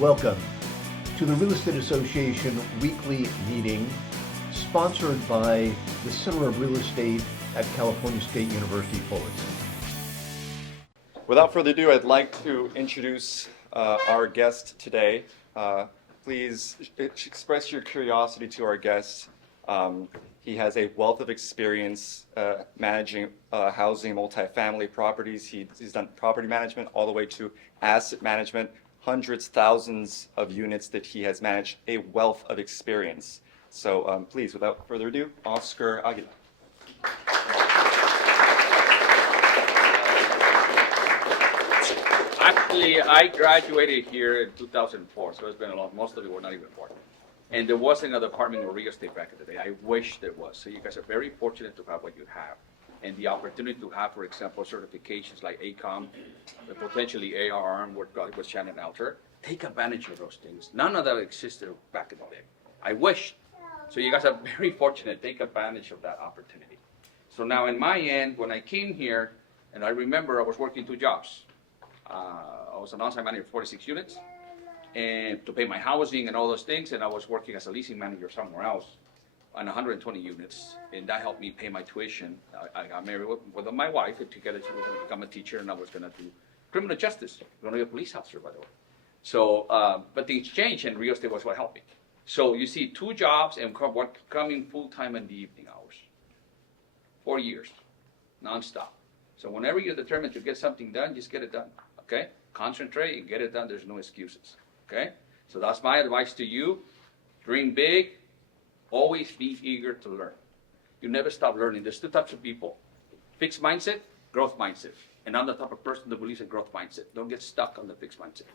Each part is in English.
Welcome to the Real Estate Association weekly meeting sponsored by the Center of Real Estate at California State University, Fullerton. Without further ado, I'd like to introduce our guest today. Please express your curiosity to our guest. He has a wealth of experience managing housing, multifamily properties. He's done property management all the way to asset management, hundreds, thousands of units that he has managed, a wealth of experience. So please, without further ado, Oscar Aguila. Actually, I graduated here in 2004, so it's been a long, most of you were not even born. And there wasn't a department of real estate back in the day. I wish there was. So you guys are very fortunate to have what you have. And the opportunity to have, for example, certifications like ACOM, potentially ARR, what was Shannon Alter. Take advantage of those things. None of that existed back in the day. I wish. So you guys are very fortunate. Take advantage of that opportunity. So now in my end, when I came here, and I remember I was working 2 jobs. I was an on-site manager of 46 units, and to pay my housing and all those things, and I was working as a leasing manager somewhere else on 120 units, and that helped me pay my tuition. I got married with my wife, and together she was going to become a teacher, and I was going to do criminal justice. I was going to be a police officer, by the way. So, but things changed, and real estate was what helped me. So you see 2 jobs and coming full-time in the evening hours. 4 years, nonstop. So whenever you're determined to get something done, just get it done, okay? Concentrate and get it done. There's no excuses, okay? So that's my advice to you. Dream big. Always be eager to learn. You never stop learning. There's 2 types of people. Fixed mindset, growth mindset. And I'm the type of person that believes in growth mindset. Don't get stuck on the fixed mindset.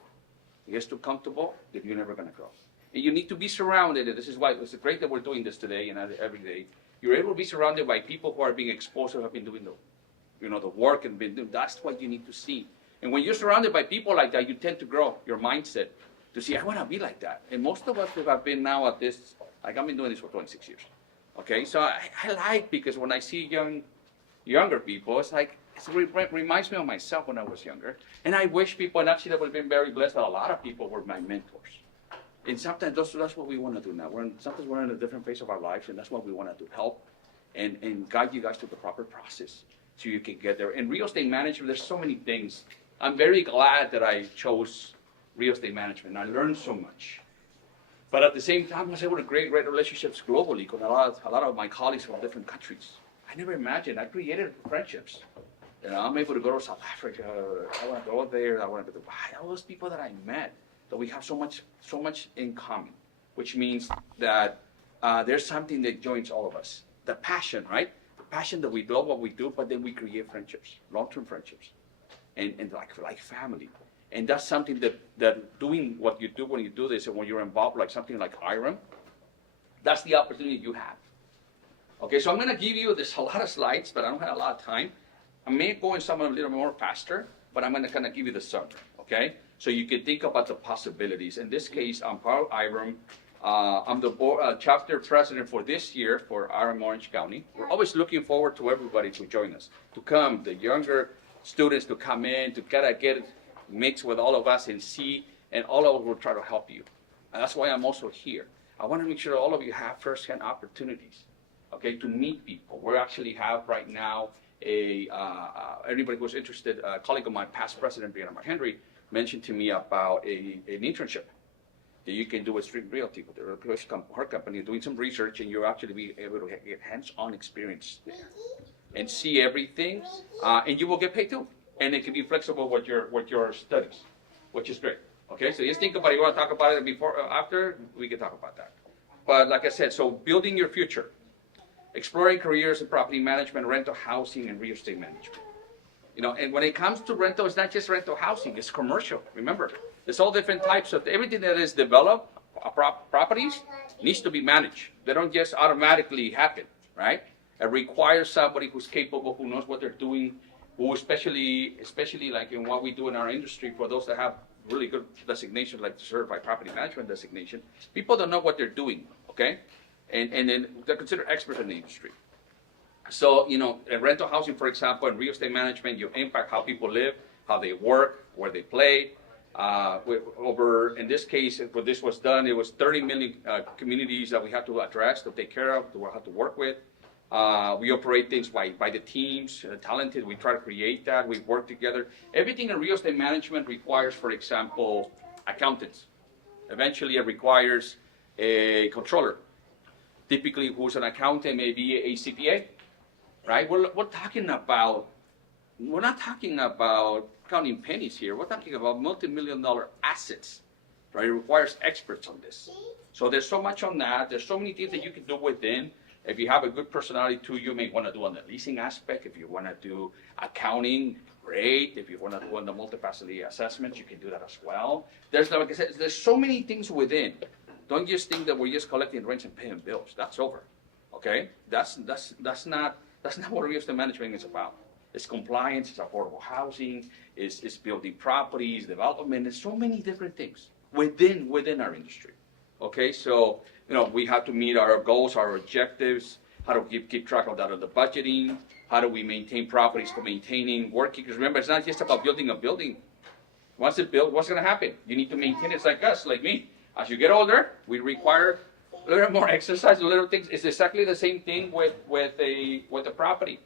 It gets too comfortable, then you're never going to grow. And you need to be surrounded, and this is why it's great that we're doing this today and every day. You're able to be surrounded by people who are being exposed, who have been doing the work and been doing. That's what you need to see. And when you're surrounded by people like that, you tend to grow your mindset to see, I want to be like that. And most of us who have been now at this, like I've been doing this for 26 years. Okay, so I like, because when I see younger people, it's like, it reminds me of myself when I was younger. And I wish people, and actually I would have been very blessed that a lot of people were my mentors. And sometimes that's what we want to do now. Sometimes we're in a different phase of our lives, and that's what we want to do, help and guide you guys to the proper process so you can get there. In real estate management, there's so many things. I'm very glad that I chose real estate management. I learned so much. But at the same time, I was able to create great relationships globally with a lot of my colleagues from different countries. I never imagined. I created friendships. You know, I'm able to go to South Africa. I want to go there. I want to go to Dubai. All those people that I met, that we have so much in common, which means that there's something that joins all of us. The passion, right? The passion that we love what we do, but then we create friendships, long-term friendships, and like family. And that's something that doing what you do when you do this, and when you're involved, like something like IREM, that's the opportunity you have. Okay, so I'm going to give you a lot of slides, but I don't have a lot of time. I may go in some a little more faster, but I'm going to kind of give you the summary, okay? So you can think about the possibilities. In this case, I'm part of IREM. I'm the chapter president for this year for IREM Orange County. We're always looking forward to everybody to join us, to come, the younger students to come in, to kind of get mixed with all of us and see, and all of us will try to help you. And that's why I'm also here. I want to make sure all of you have first-hand opportunities, okay, to meet people. We actually have right now anybody who's interested, a colleague of mine, past president Brianna Henry, mentioned to me about an internship that you can do with Street Realty, with her company, doing some research, and you'll actually be able to get hands-on experience there and see everything, and you will get paid too. And it can be flexible with your studies, which is great. Okay, so just think about it. You want to talk about it before, after, we can talk about that. But like I said, so building your future, exploring careers in property management, rental housing, and real estate management. You know, and when it comes to rental, it's not just rental housing, it's commercial. Remember, there's all different types of, everything that is developed, properties, needs to be managed. They don't just automatically happen, right? It requires somebody who's capable, who knows what they're doing, who especially like in what we do in our industry, for those that have really good designations like the certified property management designation, people don't know what they're doing, okay? And then they're considered experts in the industry. So, you know, in rental housing, for example, in real estate management, you impact how people live, how they work, where they play, In this case, when this was done, it was 30 million communities that we had to address, to take care of, to have to work with. We operate things by the teams, talented. We try to create that. We work together. Everything in real estate management requires, for example, accountants. Eventually, it requires a controller. Typically, who's an accountant, maybe a CPA, right? We're not talking about counting pennies here. We're talking about multi-million-dollar assets, right? It requires experts on this. So there's so much on that. There's so many things that you can do within. If you have a good personality too, you may want to do on the leasing aspect. If you want to do accounting, great. If you want to do on the multifacility assessments, you can do that as well. There's, like I said, there's so many things within. Don't just think that we're just collecting rents and paying bills. That's over. Okay? That's not what real estate management is about. It's compliance, it's affordable housing, it's building properties, development. There's so many different things within our industry. Okay, so we have to meet our goals, our objectives. How do we keep track of that of the budgeting? How do we maintain properties to maintaining, working? Because remember, it's not just about building a building. Once it's built, what's going to happen? You need to maintain it. It's like us, like me. As you get older, we require a little more exercise, a little things. It's exactly the same thing with a property.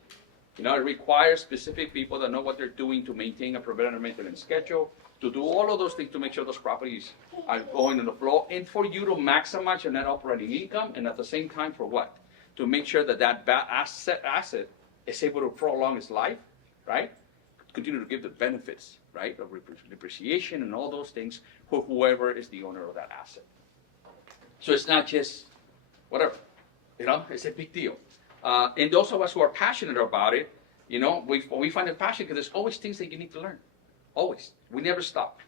It requires specific people that know what they're doing to maintain a preventative maintenance schedule, to do all of those things to make sure those properties are going in the flow, and for you to maximize your net operating income, and at the same time for what? To make sure that asset is able to prolong its life, right? Continue to give the benefits, right, of depreciation and all those things for whoever is the owner of that asset. So it's not just whatever, it's a big deal. And those of us who are passionate about it, we find it passionate because there's always things that you need to learn. Always. We never stop.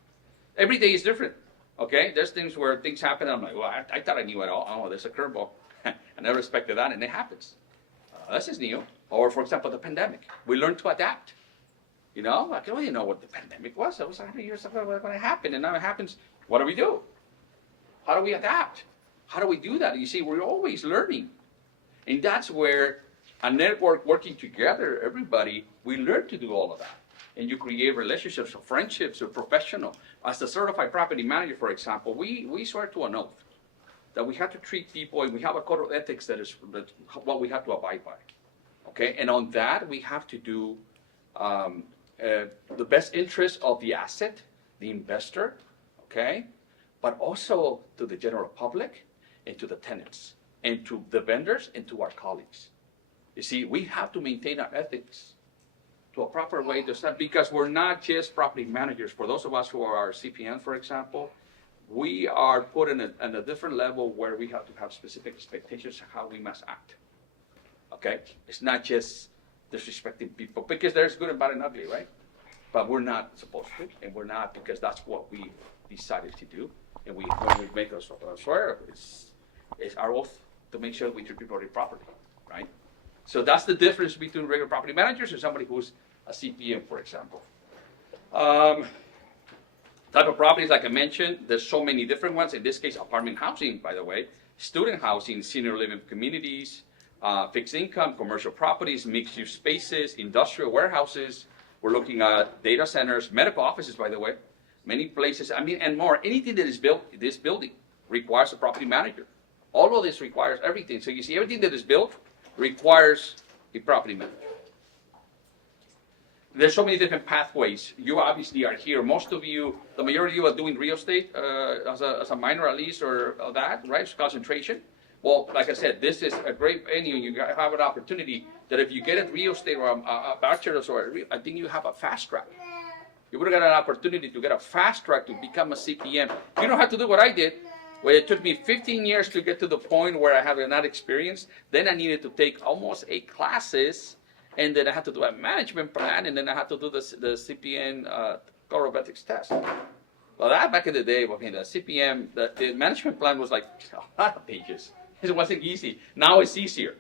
Every day is different. Okay? There's things where things happen and I'm like, well, I thought I knew it all. Oh, there's a curveball. I never expected that, and it happens. This is new. Or, for example, the pandemic. We learned to adapt. Like, I didn't know what the pandemic was. It was 100 years ago when it happened, and now it happens. What do we do? How do we adapt? How do we do that? You see, we're always learning. And that's where a network working together, everybody, we learn to do all of that. And you create relationships or friendships or professional. As a certified property manager, for example, we swear to an oath that we have to treat people, and we have a code of ethics that is what we have to abide by. Okay? And on that, we have to do the best interest of the asset, the investor, okay? But also to the general public and to the tenants and to the vendors and to our colleagues. You see, we have to maintain our ethics to a proper way, because we're not just property managers. For those of us who are CPNs, for example, we are put in a different level where we have to have specific expectations of how we must act. Okay? It's not just disrespecting people, because there's good and bad and ugly, right? But we're not supposed to, and we're not, because that's what we decided to do. And when we make us swear, it's our oath to make sure we treat people properly, right? So that's the difference between regular property managers and somebody who's a CPM, for example. Type of properties, like I mentioned, there's so many different ones. In this case, apartment housing, by the way, student housing, senior living communities, fixed income, commercial properties, mixed-use spaces, industrial warehouses. We're looking at data centers, medical offices, by the way, many places, and more. Anything that is built, this building requires a property manager. All of this requires everything. So you see, everything that is built requires a property manager. There's so many different pathways. You obviously are here. Most of you, the majority of you are doing real estate as a minor at least, or that, right? It's concentration. Well, like I said, this is a great venue. You have an opportunity that if you get a real estate or a bachelor's, I think you have a fast track. You would have got an opportunity to get a fast track to become a CPM. You don't have to do what I did, where it took me 15 years to get to the point where I have that experience. Then I needed to take almost 8 classes, and then I had to do a management plan, and then I had to do the CPN Code of Ethics test. Well, that back in the day, the CPM, the management plan was like a lot of pages. It wasn't easy. Now it's easier.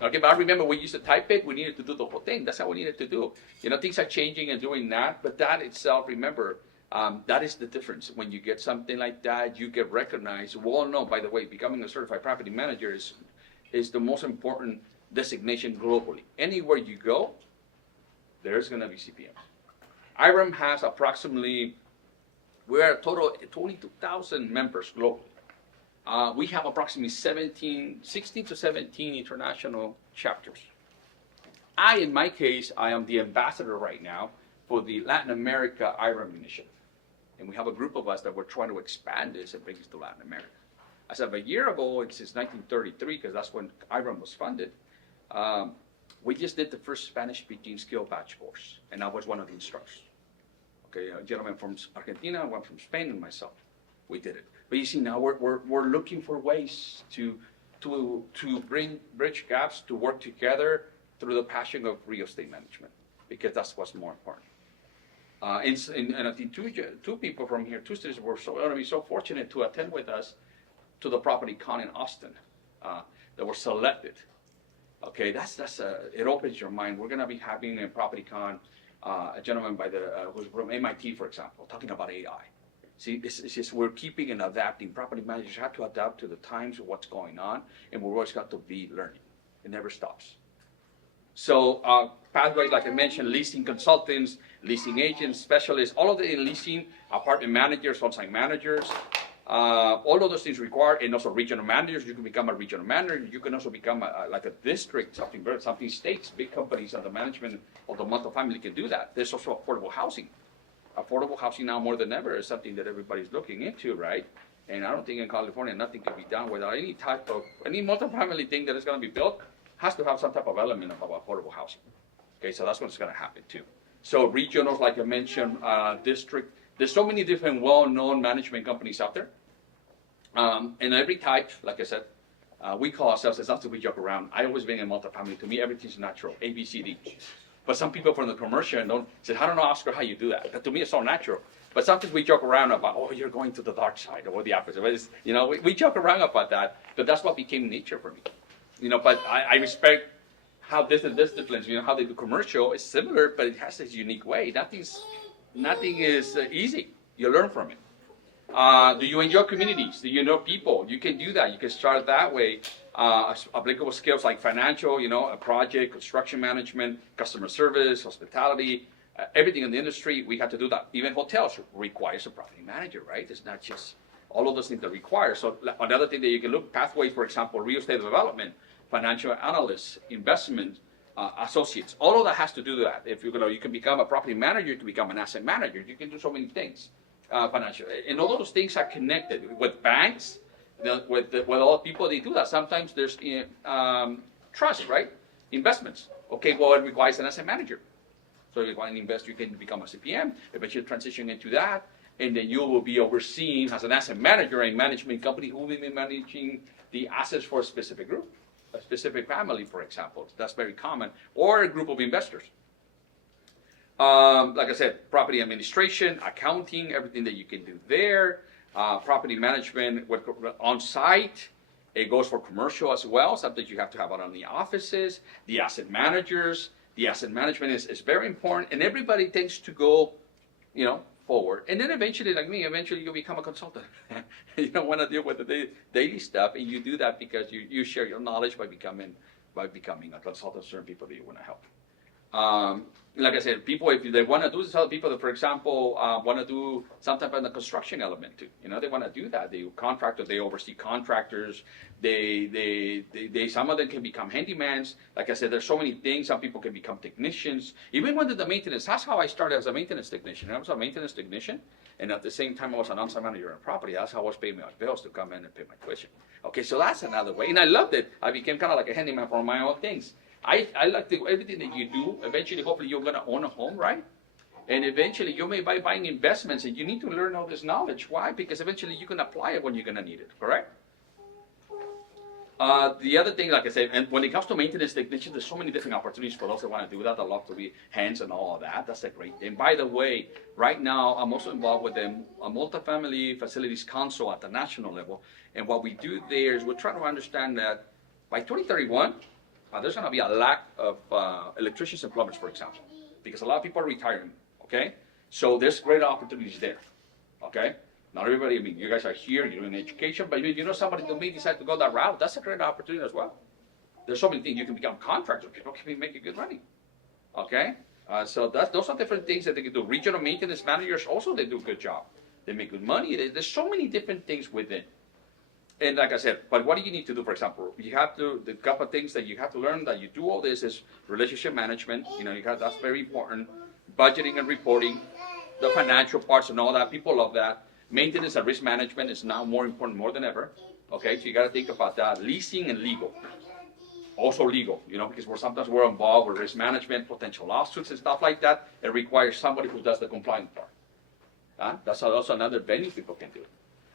Okay, but I remember we used to type it. We needed to do the whole thing. That's how we needed to do. Things are changing and doing that, but that itself, remember, that is the difference. When you get something like that, you get recognized. We all know, by the way, becoming a certified property manager is the most important designation globally. Anywhere you go, there's going to be CPMs. IREM has approximately We're a total of 22,000 members globally. We have approximately 16 to 17 international chapters. In my case, I am the ambassador right now for the Latin America IREM initiative. And we have a group of us that we're trying to expand this and bring this to Latin America. As of a year ago, it's since 1933, because that's when IREM was funded, we just did the first Spanish-speaking skill batch course, and I was one of the instructors. Okay, a gentleman from Argentina, one from Spain, and myself. We did it. But you see, now we're looking for ways to bridge gaps, to work together through the passion of real estate management, because that's what's more important. And I think two people from here, two students, were so fortunate to attend with us to the Property Con in Austin that were selected. Okay, it opens your mind. We're going to be having a Property Con, a gentleman who's from MIT, for example, talking about AI. See, it's just we're keeping and adapting. Property managers have to adapt to the times of what's going on, and we've always got to be learning. It never stops. So pathways, like I mentioned, leasing consultants, leasing agents, specialists, all of the leasing, apartment managers, on-site managers, all of those things required, and also regional managers. You can become a regional manager. You can also become like a district, something states, big companies and the management of the multifamily can do that. There's also affordable housing. Affordable housing now more than ever is something that everybody's looking into, right? And I don't think in California nothing can be done without any multifamily thing that is going to be built has to have some type of element of affordable housing. Okay, so that's what's going to happen too. So regionals, like I mentioned, district, there's so many different well-known management companies out there. And every type, like I said, we call ourselves, it's not that we joke around. I always been in multifamily. To me, everything's natural, A, B, C, D. But some people from the commercial say, I don't know, Oscar, how you do that. But to me, it's so natural. But sometimes we joke around about, oh, you're going to the dark side, or the opposite. But it's, we joke around about that, but that's what became nature for me. But I respect how different disciplines, how they do commercial is similar, but it has its unique way. Nothing is easy. You learn from it. Do you enjoy communities? Do you know people? You can do that. You can start that way. Applicable skills like financial, a project, construction management, customer service, hospitality, everything in the industry, we have to do that. Even hotels requires a property manager, right? It's not just all of those things that require. So another thing that you can look, pathways, for example, real estate development, financial analysts, investment associates, all of that has to do that. If you can become a property manager, you can become an asset manager. You can do so many things, financial. And all of those things are connected with banks, with all the people, they do that. Sometimes there's trust, right? Investments. Okay, well, it requires an asset manager. So if you want to invest, you can become a CPM, eventually transition into that, and then you will be overseen as an asset manager, a management company who will be managing the assets for a specific group, a specific family, for example. That's very common, or a group of investors. Like I said, property administration, accounting, everything that you can do there. Property management on site. It goes for commercial as well, something you have to have out on the offices, the asset managers. The asset management is very important, and everybody tends to go, forward. And then eventually, like me, you become a consultant. You don't want to deal with the daily stuff, and you do that because you share your knowledge by becoming a consultant to certain people that you want to help. Like I said, people, if they want to do this, other people that, for example, want to do some type of the construction element too. They want to do that. They oversee contractors. They some of them can become handymans. Like I said, there's so many things. Some people can become technicians. Even when the maintenance, that's how I started as a maintenance technician. I was a maintenance technician, and at the same time, I was an on-site manager in property. That's how I was paying my bills to come in and pay my tuition. Okay, so that's another way, and I loved it. I became kind of like a handyman for my own things. I like everything that you do. Eventually, hopefully, you're going to own a home, right? And eventually, you may be buying investments, and you need to learn all this knowledge. Why? Because eventually, you can apply it when you're going to need it, correct? The other thing, like I said, and when it comes to maintenance technicians, there's so many different opportunities for those that want to do that. I love to be hands and all of that. That's a great thing. By the way, right now, I'm also involved with a multifamily facilities council at the national level. And what we do there is we're trying to understand that by 2031, there's going to be a lack of electricians and plumbers, for example, because a lot of people are retiring, okay? So there's great opportunities there, okay? Not everybody, you guys are here, you're in education, but somebody that may decide to go that route, that's a great opportunity as well. There's so many things. You can become contractors, people can make good money, okay? So those are different things that they can do. Regional maintenance managers, also they do a good job. they make good money. There's so many different things within. And like I said, but what do you need to do, for example? You have to, the couple of things that you have to learn that you do all this is relationship management. That's very important. Budgeting and reporting, the financial parts and all that. People love that. Maintenance and risk management is now more important more than ever. Okay, so you got to think about that. Leasing and legal. Also legal, because sometimes we're involved with risk management, potential lawsuits and stuff like that. It requires somebody who does the compliance part. That's also another venue people can do.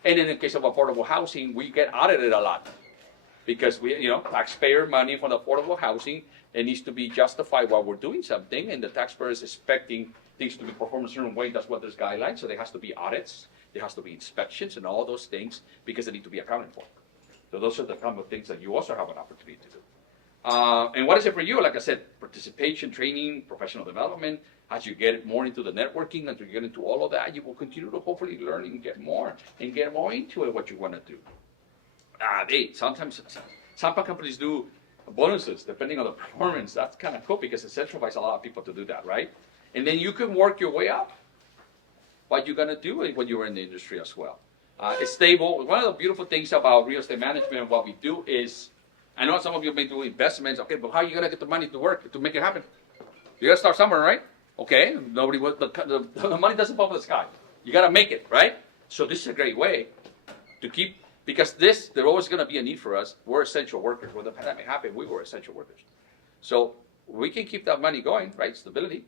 And in the case of affordable housing, we get audited a lot because taxpayer money from the affordable housing, it needs to be justified while we're doing something, and the taxpayer is expecting things to be performed a certain way. That's what there's guidelines. So there has to be audits, there has to be inspections, and all those things because they need to be accounted for. So those are the kind of things that you also have an opportunity to do. And what is it for you? Like I said, participation, training, professional development. As you get more into the networking, as you get into all of that, you will continue to hopefully learn and get more into it, what you want to do. Sometimes some companies do bonuses depending on the performance. That's kind of cool because it incentivizes a lot of people to do that, right? And then you can work your way up. What you're going to do when you're in the industry as well. It's stable. One of the beautiful things about real estate management, what we do is, I know some of you may do investments, okay, but how are you going to get the money to work, to make it happen? You got to start somewhere, right? Okay, the money doesn't fall from the sky. You got to make it, right? So this is a great way to keep, because there's always going to be a need for us. We're essential workers. When the pandemic happened, we were essential workers. So we can keep that money going, right? Stability.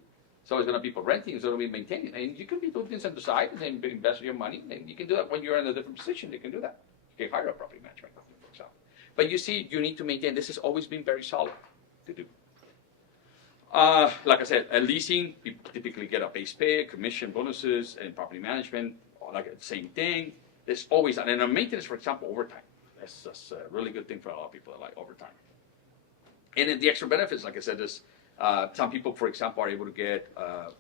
So it's going to be people renting, it's going to be maintaining. And you can be doing things on the side and then invest your money. And you can do that when you're in a different position. You can do that. You can hire a property management company, for example. But you see, you need to maintain. This has always been very solid to do. Like I said, leasing, people typically get a base pay, commission, bonuses, and property management, like the same thing. There's always, and in maintenance, for example, overtime. That's a really good thing for a lot of people that like overtime. And then the extra benefits, like I said, is some people, for example, are able to get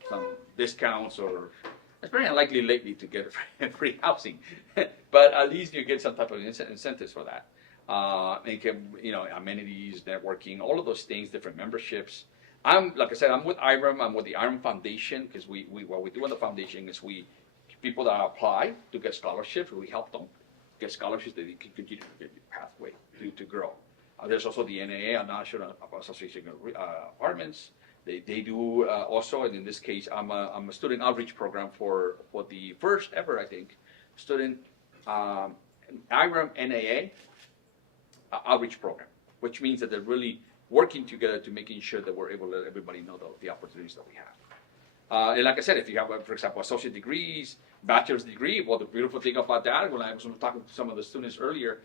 some discounts, or it's very unlikely lately to get free housing, but at least you get some type of incentives for that. And amenities, networking, all of those things, different memberships. Like I said, I'm with IREM. I'm with the IREM Foundation because what we do in the foundation is people that apply to get scholarships, we help them get scholarships that they can continue to get the pathway to grow. There's also the NAA, National Association of Apartments. They do also, and in this case, I'm a student outreach program for the first ever, I think, student IREM NAA outreach program, which means that they're really working together to making sure that we're able to let everybody know the opportunities that we have. And like I said, if you have, for example, associate degrees, bachelor's degree, well, the beautiful thing about that, when I was talking to some of the students earlier,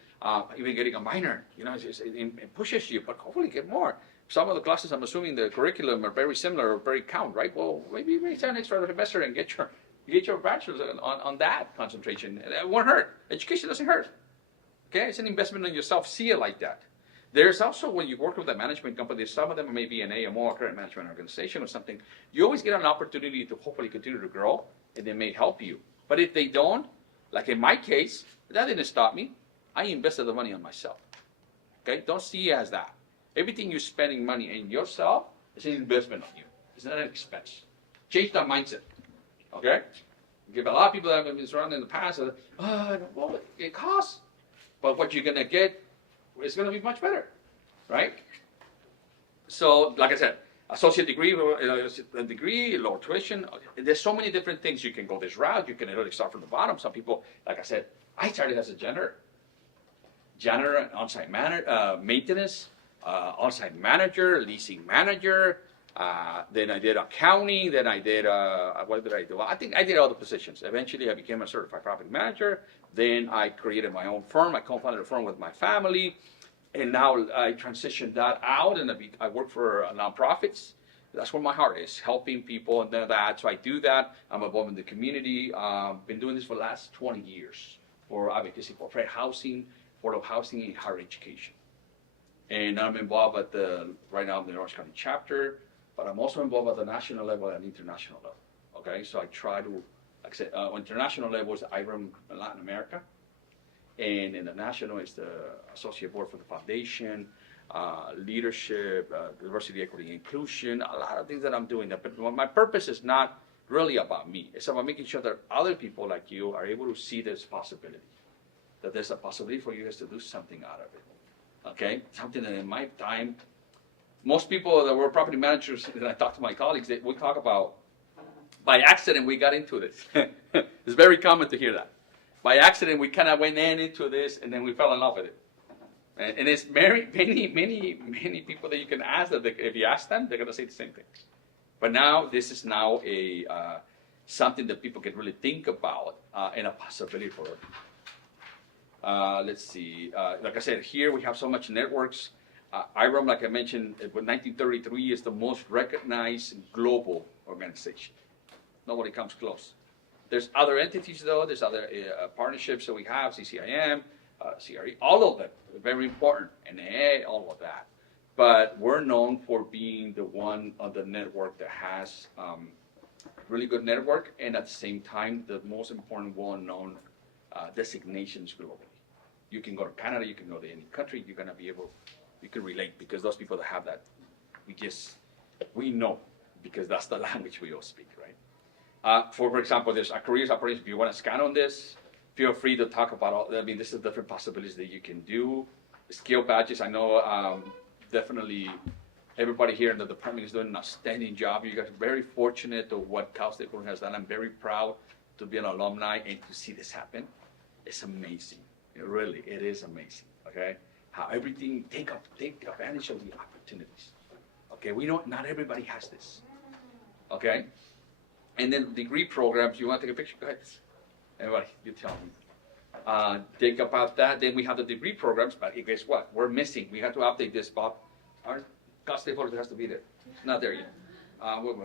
even getting a minor, it pushes you, but hopefully get more. Some of the classes, I'm assuming the curriculum are very similar or very count, right? Well, maybe take an extra semester and get your bachelor's on that concentration. It won't hurt. Education doesn't hurt. Okay, it's an investment in yourself. See it like that. There's also, when you work with a management company, some of them may be an AMO, a current management organization or something, you always get an opportunity to hopefully continue to grow, and they may help you. But if they don't, like in my case, that didn't stop me. I invested the money on myself. Okay, don't see it as that. Everything you're spending money in yourself is an investment on you. It's not an expense. Change that mindset. Okay? Give a lot of people that have been surrounded in the past, well, it costs. But what you're going to get is going to be much better, right? So, like I said, associate degree, lower tuition. There's so many different things you can go this route. You can really start from the bottom. Some people, like I said, I started as a janitor and on-site maintenance, on-site manager, leasing manager. Then I did accounting. Then I did, what did I do? I think I did all the positions. Eventually, I became a certified property manager. Then I created my own firm. I co-founded a firm with my family. And now I transitioned that out, and I work for nonprofits. That's where my heart is, helping people and that. So I do that. I'm involved in the community. Been doing this for the last 20 years for advocacy for fair housing, affordable housing, and higher education. And I'm involved right now in the Orange County chapter, but I'm also involved at the national level and international level. Okay, so I try to, like I said, on international level is IREM in Latin America. And in the national, it's the Associate Board for the Foundation, leadership, diversity, equity, inclusion, a lot of things that I'm doing. But my purpose is not really about me. It's about making sure that other people like you are able to see this possibility, that there's a possibility for you guys to do something out of it. Okay? Something that in my time, most people that were property managers, that I talk to my colleagues, we talk about, by accident we got into this. It's very common to hear that. By accident we kind of went into this and then we fell in love with it. And it's many people that you can ask that if you ask them, they're going to say the same thing. But now this is now a something that people can really think about and a possibility for it. Let's see. Like I said, here we have so much networks. IREM, like I mentioned, with 1933 is the most recognized global organization. Nobody comes close. There's other entities though. There's other partnerships that we have, CCIM, CRE, all of them, very important, NAA, all of that. But we're known for being the one on the network that has really good network, and at the same time, the most important well-known designations globally. You can go to Canada, you can go to any country, you're gonna be able, you can relate, because those people that have that, we know, because that's the language we all speak, right? For example, there's a careers operation. If you want to scan on this, feel free to talk about all. I mean, this is different possibilities that you can do. Skill badges. I know definitely everybody here in the department is doing an outstanding job. You guys are very fortunate to what Cal State Fullerton has done. I'm very proud to be an alumni and to see this happen. It's amazing. It is amazing. Okay, how everything take advantage of the opportunities. Okay, we know not everybody has this. Okay. And then degree programs, you want to take a picture? Go ahead. Everybody, you tell me. Think about that. Then we have the degree programs, but guess what? We're missing. We have to update this, Bob. Our Cal State Fullerton has to be there. It's not there yet.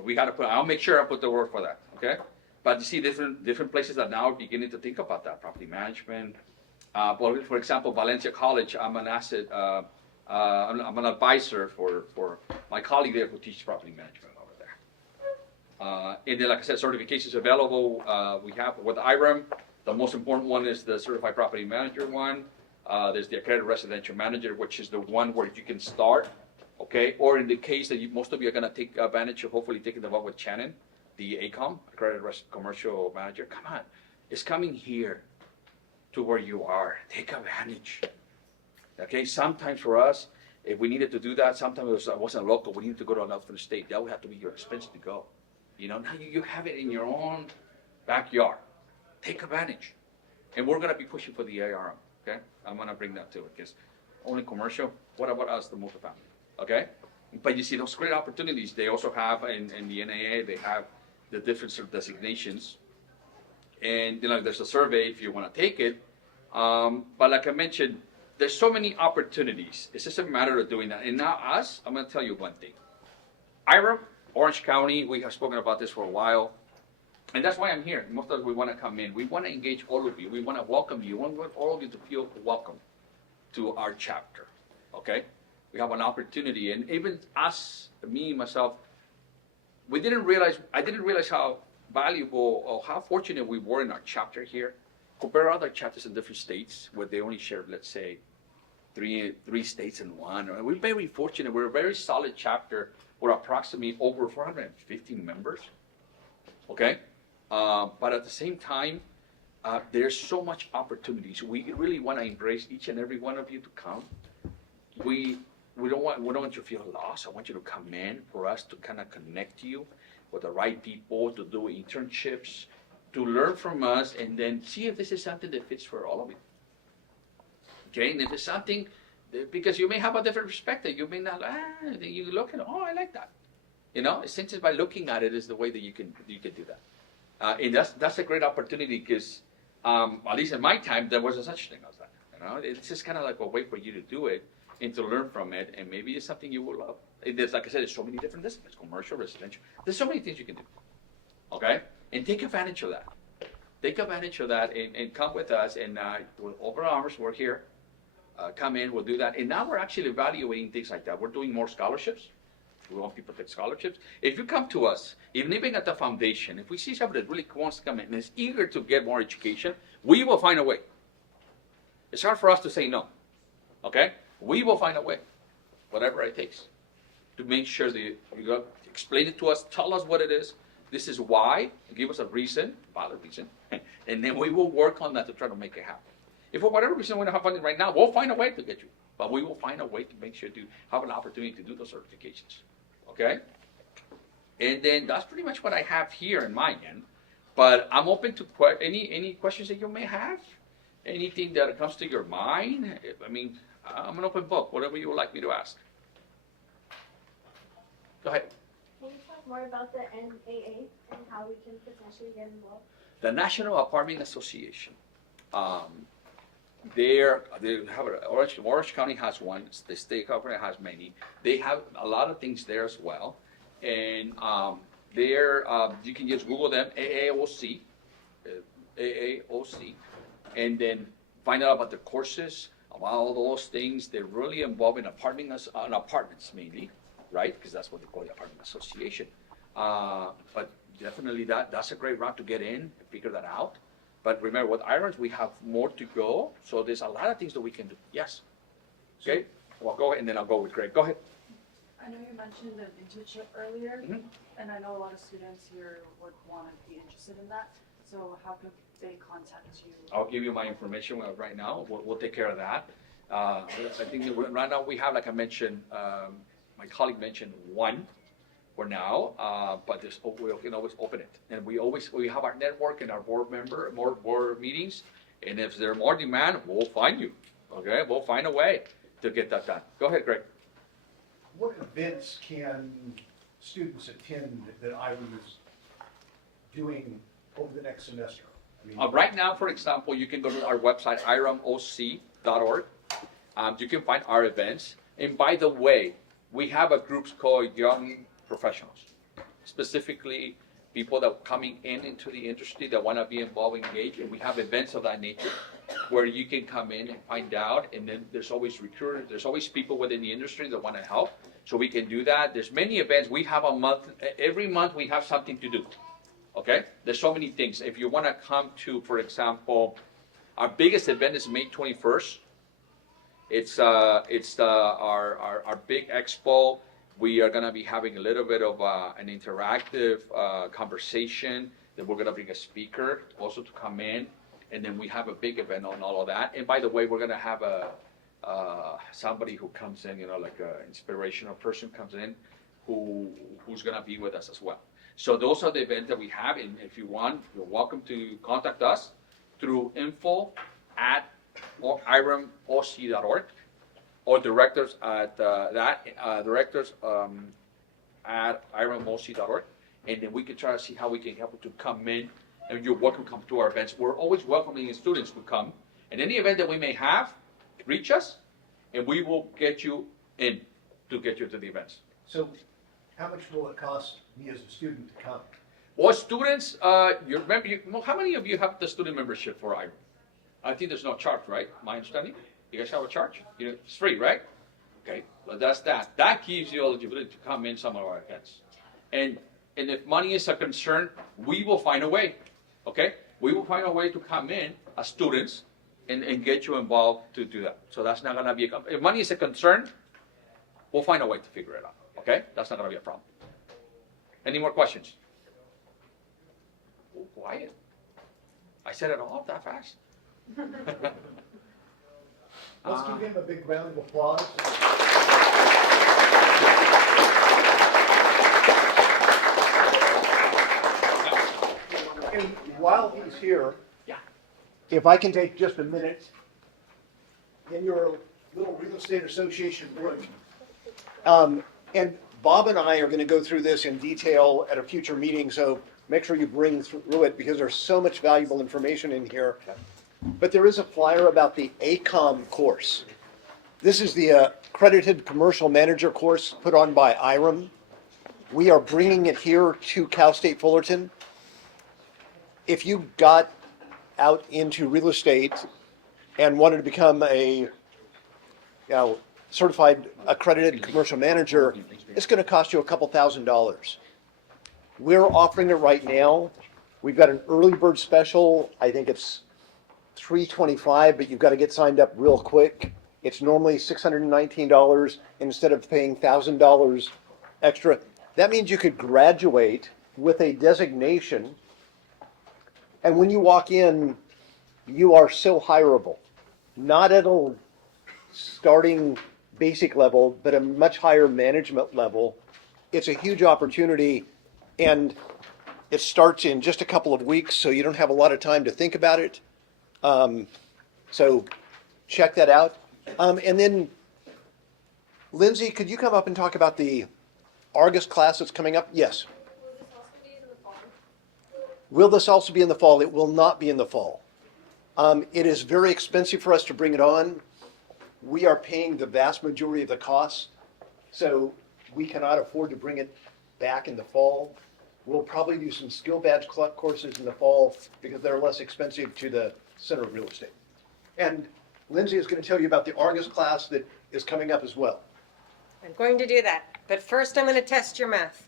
We got to put. I'll make sure I put the word for that. Okay. But you see, different places that now are beginning to think about that. Property management. For example, Valencia College. I'm an asset. I'm an advisor for my colleague there who teaches property management. And then, like I said, certifications available. We have with IREM, the most important one is the Certified Property Manager one. There's the Accredited Residential Manager, which is the one where you can start, okay? Or in the case that most of you are going to take advantage of, hopefully taking them up with Shannon, the ACOM, Accredited Commercial Manager. Come on, it's coming here to where you are. Take advantage, okay? Sometimes for us, if we needed to do that, sometimes it wasn't local. We needed to go to another state. That would have to be your expense to go. You know, now you have it in your own backyard. Take advantage. And we're going to be pushing for the ARM, okay? I'm going to bring that to it, because only commercial, what about us, the multifamily, okay? But you see those great opportunities. They also have, in the NAA, they have the different sort of designations. And, you know, there's a survey if you want to take it. But like I mentioned, there's so many opportunities. It's just a matter of doing that. And now us, I'm going to tell you one thing. IRA, Orange County, we have spoken about this for a while, and that's why I'm here. Most of us, we want to come in. We want to engage all of you. We want to welcome you. We want all of you to feel welcome to our chapter, okay? We have an opportunity, and even us, me, myself, I didn't realize how valuable or how fortunate we were in our chapter here. Compare other chapters in different states where they only share, let's say, three states in one. We're very fortunate. We're a very solid chapter. We're approximately over 450 members, okay? But at the same time, there's so much opportunities. We really want to embrace each and every one of you to come. We don't want you to feel lost. I want you to come in for us to kind of connect you with the right people, to do internships, to learn from us, and then see if this is something that fits for all of you. Okay, and if it's something, because you may have a different perspective. You may not, you look at it, oh, I like that. You know, essentially by looking at it is the way that you can do that. And that's a great opportunity because, at least in my time, there wasn't such thing as that. You know, it's just kind of like a way for you to do it and to learn from it, and maybe it's something you will love. There's, like I said, there's so many different disciplines, commercial, residential. There's so many things you can do. Okay, and take advantage of that. Take advantage of that and come with us. And with Open Arms, we're here. Come in, we'll do that. And now we're actually evaluating things like that. We're doing more scholarships. We want people to take scholarships. If you come to us, even at the foundation, if we see somebody that really wants to come in and is eager to get more education, we will find a way. It's hard for us to say no, okay? We will find a way, whatever it takes, to make sure that you explain it to us, tell us what it is, This is why. Give us a reason, valid reason, and then we will work on that to try to make it happen. If for whatever reason we don't have funding right now, we'll find a way to get you. But we will find a way to make sure to have an opportunity to do those certifications. Okay? And then that's pretty much what I have here in my end. But I'm open to any questions that you may have. Anything that comes to your mind. I mean, I'm an open book. Whatever you would like me to ask. Go ahead. Can you talk more about the NAA and how we can potentially get involved? The National Apartment Association. They have Orange County has one. The state government has many. They have a lot of things there as well, and you can just Google them, AAOC, and then find out about the courses, about all those things. They're really involved in apartments mainly, right? Because that's what they call the apartment association. But definitely that's a great route to get in and figure that out. But remember, with Irons, we have more to go. So there's a lot of things that we can do. Yes. Okay. Well, go ahead, and then I'll go with Greg. Go ahead. I know you mentioned an internship earlier, and I know a lot of students here would want to be interested in that. So how can they contact you? I'll give you my information right now. We'll take care of that. I think that right now we have, like I mentioned, my colleague mentioned one for now, but we can always open it. And we have our network and our board meetings. And if there's more demand, we'll find you. Okay, we'll find a way to get that done. Go ahead, Greg. What events can students attend that I was doing over the next semester? I mean, Right now, for example, you can go to our website, iramoc.org. You can find our events. And by the way, we have a group called Young Professionals, specifically people that are coming into the industry that want to be involved, engaged, and we have events of that nature where you can come in and find out, and then there's always recruiters, there's always people within the industry that want to help, so we can do that. There's many events. We have every month we have something to do, okay? There's so many things. If you want to come to, for example, our biggest event is May 21st. It's our big expo. We are going to be having a little bit of an interactive conversation. Then we're going to bring a speaker also to come in. And then we have a big event on all of that. And by the way, we're going to have somebody who comes in, like an inspirational person comes in who's going to be with us as well. So those are the events that we have. And if you want, you're welcome to contact us through info@iramoc.org. or directors at iramoc.org, and then we can try to see how we can help you to come in, and you're welcome to come to our events. We're always welcoming students to come, and any event that we may have, reach us, and we will get you in to get you to the events. So how much will it cost me as a student to come? Well, students, how many of you have the student membership for IRA? I think there's no charge, right? My understanding? You guys have a charge? It's free, right? Okay, well, that's that. That gives you eligibility to come in some of our events. And if money is a concern, we will find a way, okay? We will find a way to come in as students and get you involved to do that. So that's not going to be if money is a concern, we'll find a way to figure it out, okay? That's not going to be a problem. Any more questions? Oh, quiet. I said it all that fast. Let's give him a big round of applause. And while he's here, Yeah. if I can take just a minute in your little real estate association room. And Bob and I are going to go through this in detail at a future meeting, so make sure you bring through it because there's so much valuable information in here. But there is a flyer about the ACOM course. This is the Accredited Commercial Manager course put on by IREM. We are bringing it here to Cal State Fullerton. If you got out into real estate and wanted to become a certified accredited commercial manager, it's going to cost you a couple $1,000s. We're offering it right now. We've got an early bird special. I think it's $325, but you've got to get signed up real quick. It's normally $619 instead of paying $1,000 extra. That means you could graduate with a designation. And when you walk in, you are so hireable. Not at a starting basic level, but a much higher management level. It's a huge opportunity, and it starts in just a couple of weeks, so you don't have a lot of time to think about it. So check that out. And then, Lindsay, could you come up and talk about the Argus class that's coming up? Yes. Will this also be in the fall? It will not be in the fall. It is very expensive for us to bring it on. We are paying the vast majority of the costs, so we cannot afford to bring it back in the fall. We'll probably do some skill badge courses in the fall because they're less expensive to the Center of Real Estate. And Lindsay is going to tell you about the Argus class that is coming up as well. I'm going to do that, but first I'm going to test your math.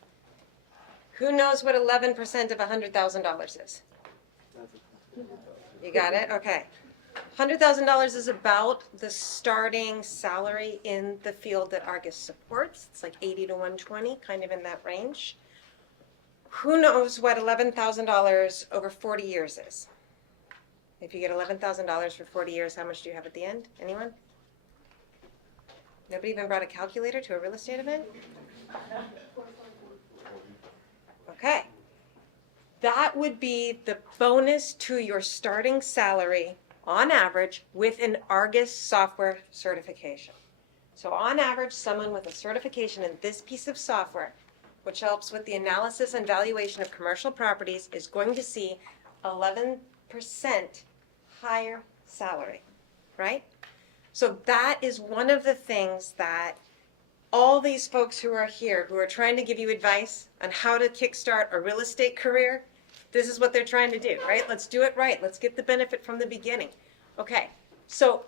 Who knows what 11% of $100,000 is? You got it? Okay. $100,000 is about the starting salary in the field that Argus supports. It's like 80 to 120, kind of in that range. Who knows what $11,000 over 40 years is? If you get $11,000 for 40 years, how much do you have at the end? Anyone? Nobody even brought a calculator to a real estate event? Okay. That would be the bonus to your starting salary on average with an Argus software certification. So on average, someone with a certification in this piece of software, which helps with the analysis and valuation of commercial properties, is going to see 11% higher salary, right? So that is one of the things that all these folks who are here, who are trying to give you advice on how to kickstart a real estate career, this is what they're trying to do, right? Let's do it right. Let's get the benefit from the beginning. Okay, so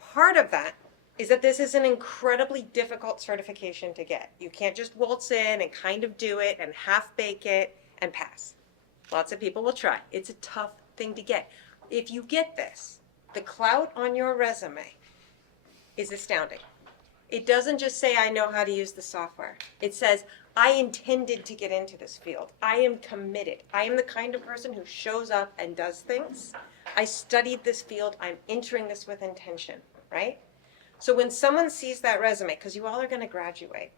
part of that is that this is an incredibly difficult certification to get. You can't just waltz in and kind of do it and half bake it and pass. Lots of people will try. It's a tough thing to get. If you get this, the clout on your resume is astounding. It doesn't just say, I know how to use the software. It says, I intended to get into this field. I am committed. I am the kind of person who shows up and does things. I studied this field. I'm entering this with intention, right? So when someone sees that resume, because you all are going to graduate,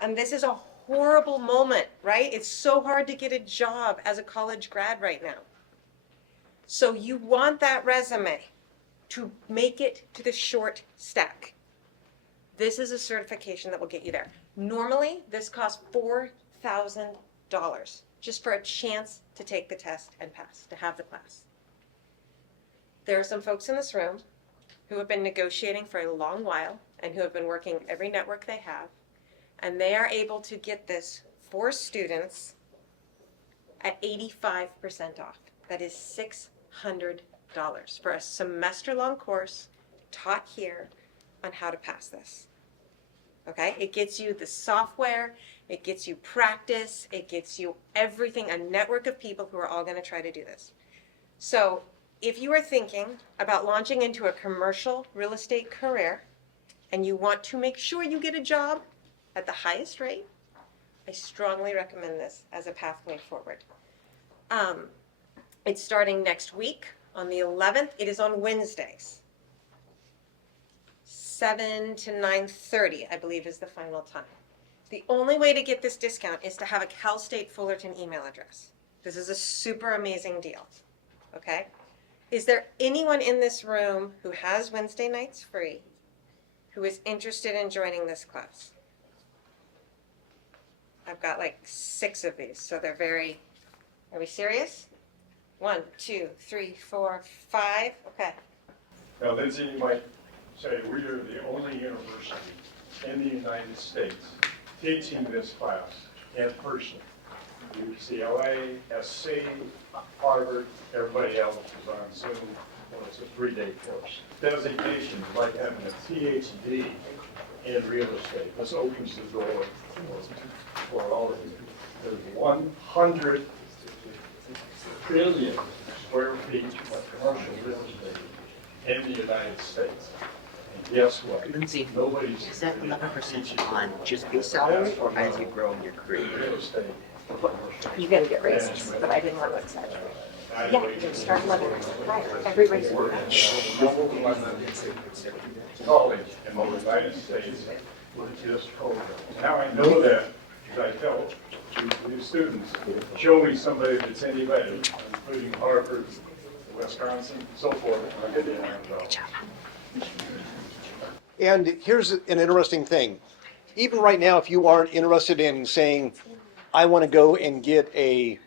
and this is a horrible moment, right? It's so hard to get a job as a college grad right now. So you want that resume to make it to the short stack. This is a certification that will get you there. Normally, this costs $4,000 just for a chance to take the test and pass, to have the class. There are some folks in this room who have been negotiating for a long while and who have been working every network they have, and they are able to get this for students at 85% off. That is $600 for a semester-long course taught here on how to pass this. Okay, it gets you the software, it gets you practice, it gets you everything, a network of people who are all going to try to do this. So if you are thinking about launching into a commercial real estate career and you want to make sure you get a job at the highest rate, I strongly recommend this as a pathway forward. It's starting next week on the 11th. It is on Wednesdays. 7 to 9:30, I believe, is the final time. The only way to get this discount is to have a Cal State Fullerton email address. This is a super amazing deal, okay? Is there anyone in this room who has Wednesday nights free who is interested in joining this class? I've got like 6 of these, so they're very, are we serious? 1, 2, 3, 4, 5, okay. Now, Lindsay, you might say we are the only university in the United States teaching this class in person. UCLA, SC, Harvard, everybody else is on Zoom. Well, it's a 3-day course. Designation is like having a PhD in real estate. This opens the door for all of you. There's 100 billion square feet of commercial real estate in the United States. And guess what? Lindsay, Nobody's is that 11% on just base salary or as you grow in your career? real estate You're gonna get raises, but I didn't want to exaggerate. Yeah, you start 11 higher. Every raise will be college in the United States is COVID. Now I know that because I tell these students, show me somebody that's any better, including Harvard, Wisconsin, so forth. Good job. And here's an interesting thing. Even right now, if you aren't interested in saying, I want to go and get a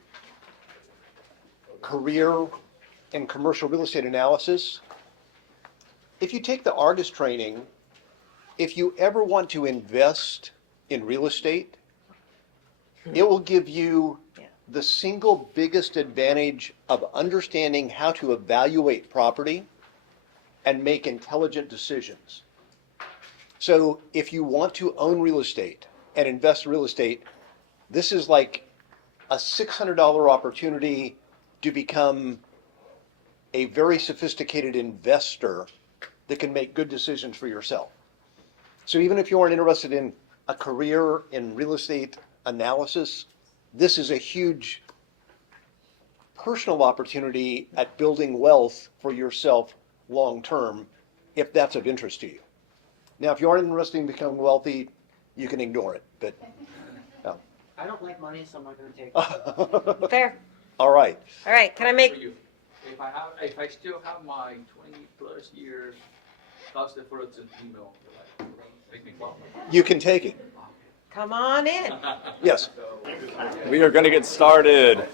career in commercial real estate analysis, if you take the Argus training, if you ever want to invest in real estate, it will give you the single biggest advantage of understanding how to evaluate property and make intelligent decisions. So if you want to own real estate and invest in real estate, this is like a $600 opportunity to become a very sophisticated investor that can make good decisions for yourself. So even if you aren't interested in a career in real estate analysis, this is a huge personal opportunity at building wealth for yourself long term, if that's of interest to you. Now, if you aren't interested in becoming wealthy, you can ignore it, but. I don't like money, so I'm not going to take it. fair. All right. All right, can I For make, you. If I still have my 20+ years plus the fruits and email, make me welcome. You can take it. come on in. Yes. We are going to get started.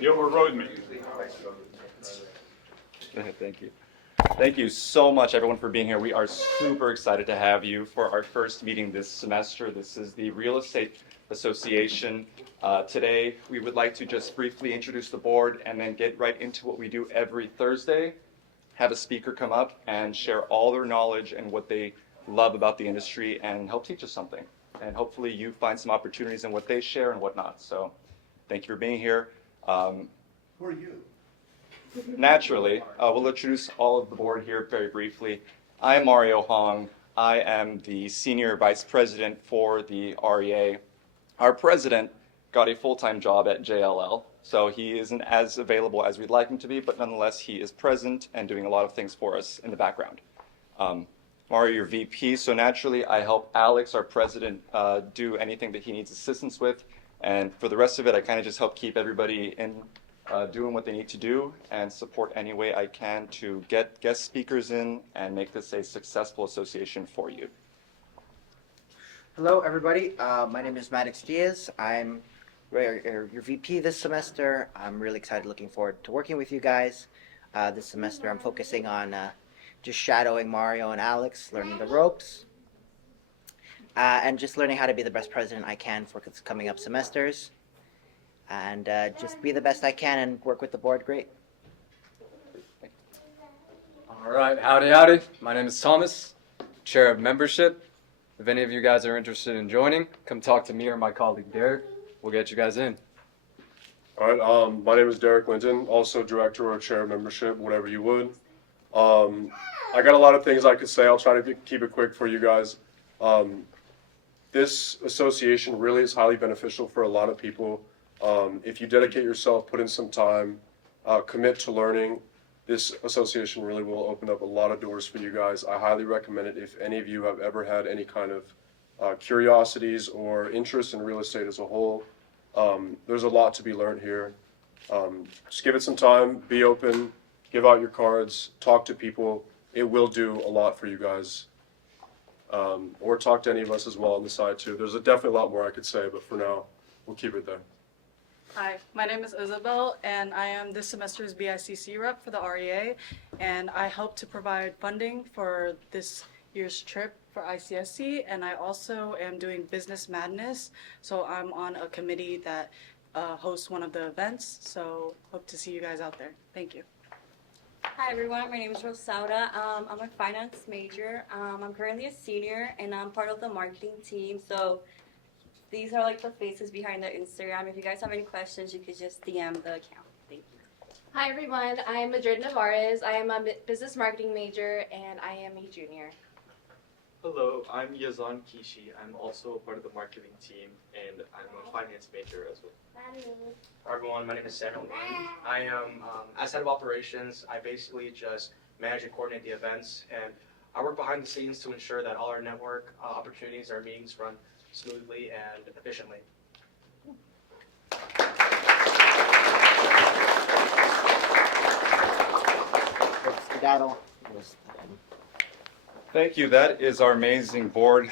You overrode me. Thank you. Thank you so much, everyone, for being here. We are super excited to have you for our first meeting this semester. This is the Real Estate Association. Today, we would like to just briefly introduce the board and then get right into what we do every Thursday. Have a speaker come up and share all their knowledge and what they love about the industry and help teach us something. And hopefully you find some opportunities in what they share and whatnot. So thank you for being here. Who are you? Naturally, we'll introduce all of the board here very briefly. I'm Mario Hong. I am the Senior Vice President for the REA. Our president got a full-time job at JLL, so he isn't as available as we'd like him to be, but nonetheless, he is present and doing a lot of things for us in the background. Mario, your VP, so naturally, I help Alex, our president, do anything that he needs assistance with, and for the rest of it, I kind of just help keep everybody in doing what they need to do and support any way I can to get guest speakers in and make this a successful association for you. Hello, everybody. My name is Maddox Diaz. I'm your VP this semester. I'm really excited, looking forward to working with you guys. This semester, I'm focusing on just shadowing Mario and Alex, learning the ropes, and just learning how to be the best president I can for coming up semesters. And just be the best I can and work with the board great. All right, howdy. My name is Thomas, Chair of Membership. If any of you guys are interested in joining, come talk to me or my colleague Derek. We'll get you guys in. All right, my name is Derek Linton, also Director or Chair of Membership, whatever you would. I got a lot of things I could say. I'll try to keep it quick for you guys. This association really is highly beneficial for a lot of people. If you dedicate yourself, put in some time, commit to learning, this association really will open up a lot of doors for you guys. I highly recommend it if any of you have ever had any kind of curiosities or interest in real estate as a whole. There's a lot to be learned here. Just give it some time, be open, give out your cards, talk to people. It will do a lot for you guys. Or talk to any of us as well on the side too. There's definitely a lot more I could say, but for now, we'll keep it there. Hi, my name is Isabel, and I am this semester's BICC rep for the REA, and I help to provide funding for this year's trip for ICSC, and I also am doing Business Madness, so I'm on a committee that hosts one of the events, so hope to see you guys out there. Thank you. Hi everyone, my name is Rosaura. I'm a finance major. I'm currently a senior and I'm part of the marketing team. So these are like the faces behind the Instagram. If you guys have any questions, you could just DM the account. Thank you. Hi everyone, I'm Madrid Navarez. I am a business marketing major and I am a junior. Hello, I'm Yazan Kishi. I'm also part of the marketing team, and I'm a finance major as well. Hi everyone, my name is Samuel Nguyen. I am, as head of operations, I basically just manage and coordinate the events, and I work behind the scenes to ensure that all our network opportunities, our meetings run smoothly and efficiently. Skedaddle. Thank you. That is our amazing board.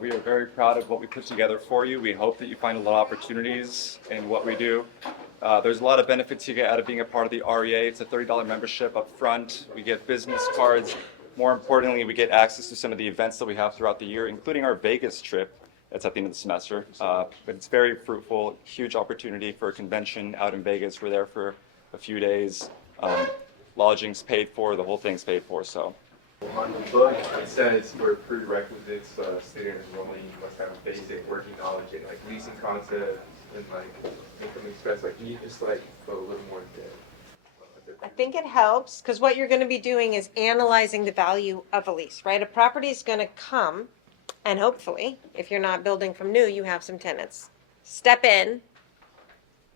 We are very proud of what we put together for you. We hope that you find a lot of opportunities in what we do. There's a lot of benefits you get out of being a part of the REA. It's a $30 membership up front. We get business cards. More importantly, we get access to some of the events that we have throughout the year, including our Vegas trip. That's at the end of the semester. But it's very fruitful, huge opportunity for a convention out in Vegas. We're there for a few days. Lodging's paid for, the whole thing's paid for, so. On the book, it says for prerequisites, student enrolling must have basic working knowledge in like leasing concepts and like income express. Like, can you just like go a little more into it? I think it helps because what you're going to be doing is analyzing the value of a lease, right? A property is going to come, and hopefully, if you're not building from new, you have some tenants. Step in,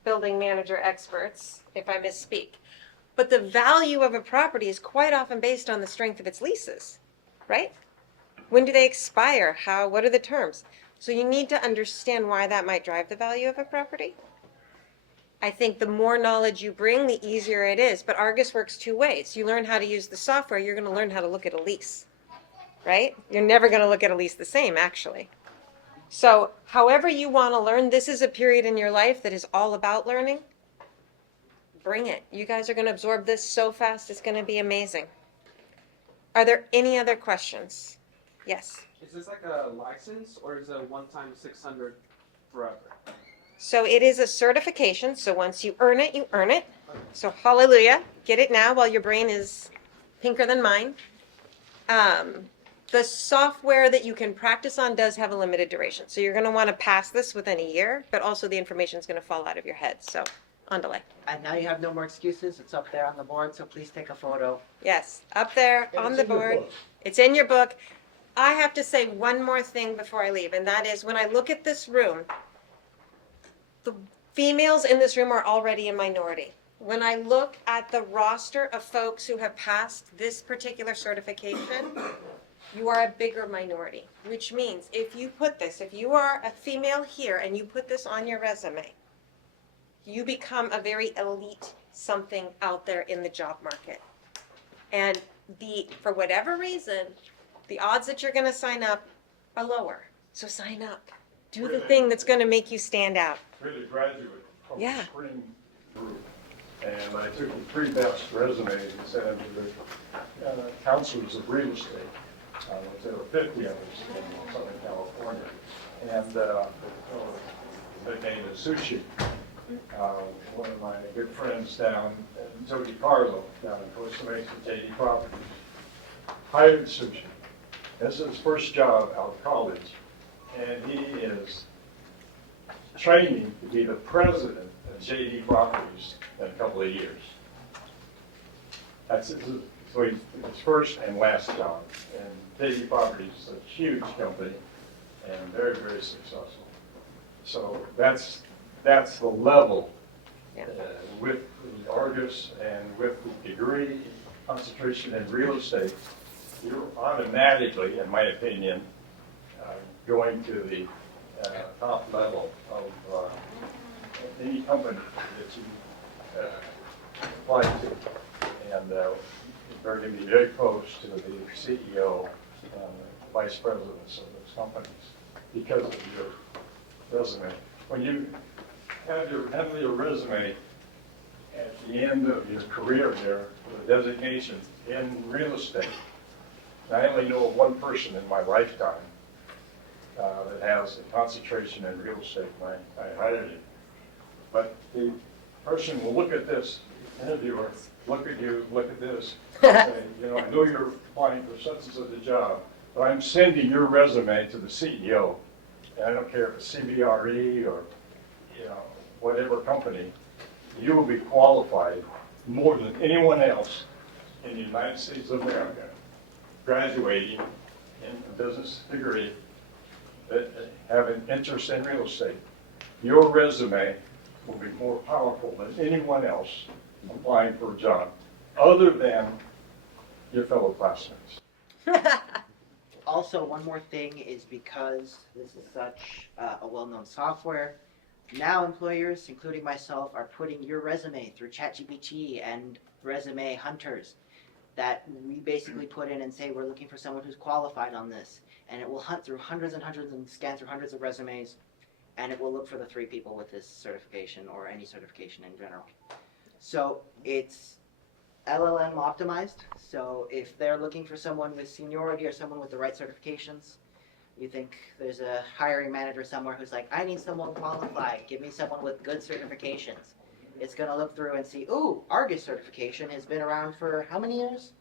building manager experts, if I misspeak. But the value of a property is quite often based on the strength of its leases, right? When do they expire? What are the terms? So you need to understand why that might drive the value of a property. I think the more knowledge you bring, the easier it is. But Argus works two ways. You learn how to use the software, you're going to learn how to look at a lease, right? You're never going to look at a lease the same, actually. So however you want to learn, this is a period in your life that is all about learning. Bring it. You guys are going to absorb this so fast, it's going to be amazing. Are there any other questions? Yes. Is this like a license or is it a one-time 600 forever? So it is a certification. So once you earn it, you earn it. So hallelujah. Get it now while your brain is pinker than mine. The software that you can practice on does have a limited duration. So you're going to want to pass this within a year, but also the information is going to fall out of your head. So on delay. And now you have no more excuses. It's up there on the board, so please take a photo. Yes, up there on the board. It's in your book. I have to say one more thing before I leave, and that is when I look at this room, the females in this room are already a minority. When I look at the roster of folks who have passed this particular certification, you are a bigger minority, which means if you are a female here and you put this on your resume, you become a very elite something out there in the job market. And for whatever reason, the odds that you're going to sign up are lower. So sign up. Do the thing that's going to make you stand out. Really graduate from Yeah. the spring group. And I took the three best resumes and sent them to the counselors of real estate. There were 50 of us in Southern California. And the name is Sushi. One of my good friends down, Jody Carlo, down in Costa Mesa, JD Properties, hired Sushi. This is his first job out of college, and he is training to be the president of JD Properties in a couple of years. That's his first and last job. And JD Properties is a huge company and very, very successful. So that's the level with the Argus and with the degree concentration in real estate. You're automatically, in my opinion, going to the top level of any company that you apply to. And you're going to be very close to the CEO and vice presidents of those companies because of your resume. When you have your resume at the end of your career there, with a designation in real estate, I only know of one person in my lifetime that has a concentration in real estate, and I hired him. But the person will look at this, interviewer, look at you, look at this, and say, I know you're applying for such and such a job, but I'm sending your resume to the CEO. And I don't care if it's CBRE or, whatever company, you will be qualified more than anyone else in the United States of America, graduating in a business degree that have an interest in real estate, your resume will be more powerful than anyone else applying for a job, other than your fellow classmates. Also, one more thing is because this is such a well-known software, now employers, including myself, are putting your resume through ChatGPT and resume hunters that we basically put in and say we're looking for someone who's qualified on this, and it will hunt through hundreds and hundreds and scan through hundreds of resumes, and it will look for the 3 people with this certification or any certification in general. So it's LLM optimized, so if they're looking for someone with seniority or someone with the right certifications, you think there's a hiring manager somewhere who's like, I need someone qualified, give me someone with good certifications. It's gonna look through and see, ooh, Argus certification has been around for how many years?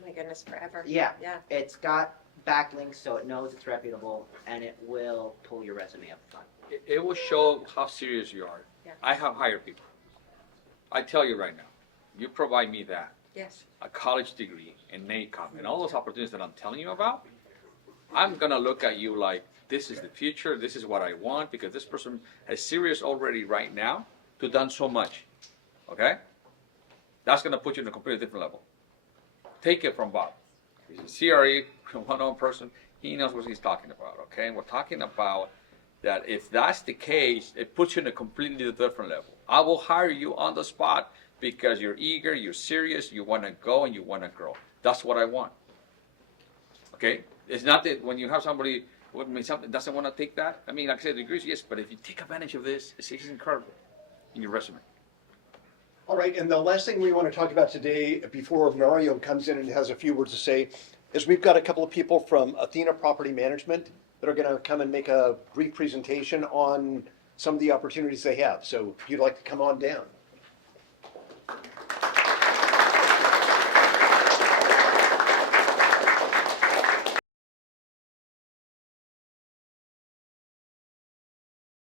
Oh my goodness, forever. Yeah, Yeah. it's got backlinks so it knows it's reputable, and it will pull your resume up front. It will show how serious you are. Yeah. I have hired people. I tell you right now, you provide me that, Yes. a college degree, and NACOM, and all those opportunities that I'm telling you about, I'm gonna look at you like, this is the future, this is what I want, because this person is serious already right now to done so much, okay? That's gonna put you in a completely different level. Take it from Bob. He's a CRE, one-on person, he knows what he's talking about, okay? And we're talking about that if that's the case, it puts you in a completely different level. I will hire you on the spot because you're eager, you're serious, you wanna go and you wanna grow. That's what I want, okay? It's not that when you have somebody who something doesn't want to take that. I mean, like I said, degrees, yes, but if you take advantage of this, it's incredible in your resume. All right, and the last thing we want to talk about today, before Mario comes in and has a few words to say, is we've got a couple of people from Athena Property Management that are going to come and make a brief presentation on some of the opportunities they have. So if you'd like to come on down.